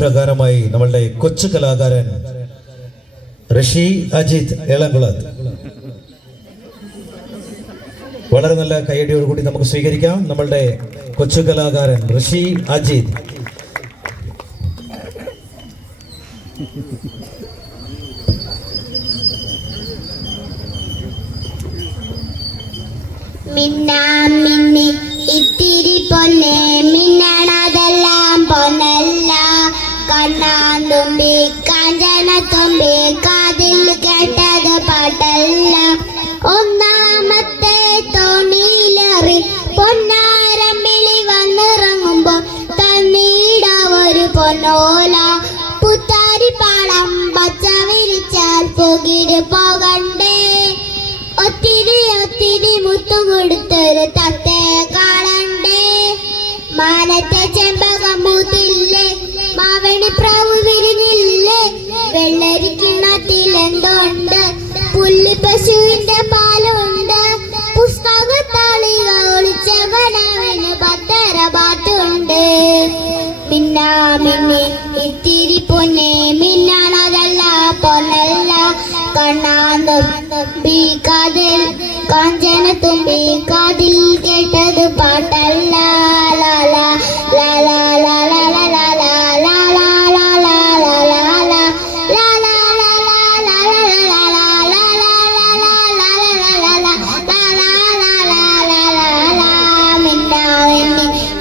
പ്രകാരമായി നമ്മളുടെ കൊച്ചു കലാകാരൻ ഋഷി അജിത് ഏളംകുളത്ത് വളരെ നല്ല കയ്യടിയോടുകൂടി നമുക്ക് സ്വീകരിക്കാം. നമ്മളുടെ കൊച്ചു കലാകാരൻ ഋഷി അജിത്. മിന്നി ഇത്തിരി പൊന്നെ മിന്നണതെല്ലാം പൊന്നല്ല, കണ്ണാന്തുമ്പി കാഞ്ചന തുമ്പി കാതിൽ കേട്ടത് പാട്ടല്ല. ഒന്നാമത്തെ തോണിയിലേറി പൊന്നാരം വിളി വന്നിറങ്ങുമ്പോൾ തന്നീട ഒരു പൊന്നോല. പുത്താരിപ്പാടം പച്ച വിരിച്ചാൽ പുകിര് പോകണ്ടേ, ഒത്തിരി ഒത്തിരി മുത്തു കൊടുത്തൊരു തത്തെ കാണണ്ടേ. മാനത്തെ ചെമ്പകം മൂത്തില്ലേ, മാവണി പ്രാവ് വിരിഞ്ഞില്ലേ, വെള്ളരിക്കിണത്തിൽ എന്തുണ്ട്, പുല്ലി പശുവിന്റെ പാലുണ്ട്, പുസ്തകത്താളിക ഒളിച്ചവനവന് പത്തര പാട്ടുണ്ട്. മിന്നാ മിന്നി ഇത്തിരി പൊന്നെ മിന്നണതല്ല പൊന്നല്ല, കണ്ണാന്തുമ്പി കാതിൽ കാഞ്ചന തുമ്പി കാതിൽ കേട്ടത് പാട്ടല്ല. ലാലാ ലാലാ ലാലാ ലാലാ ലാലാ ലാലാ ലാലാ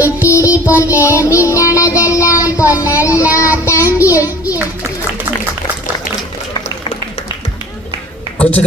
ഇത്തിരി പൊന്നെ മിന്നണതെല്ലാം പൊന്നല്ല. Thank you. കൊച്ചു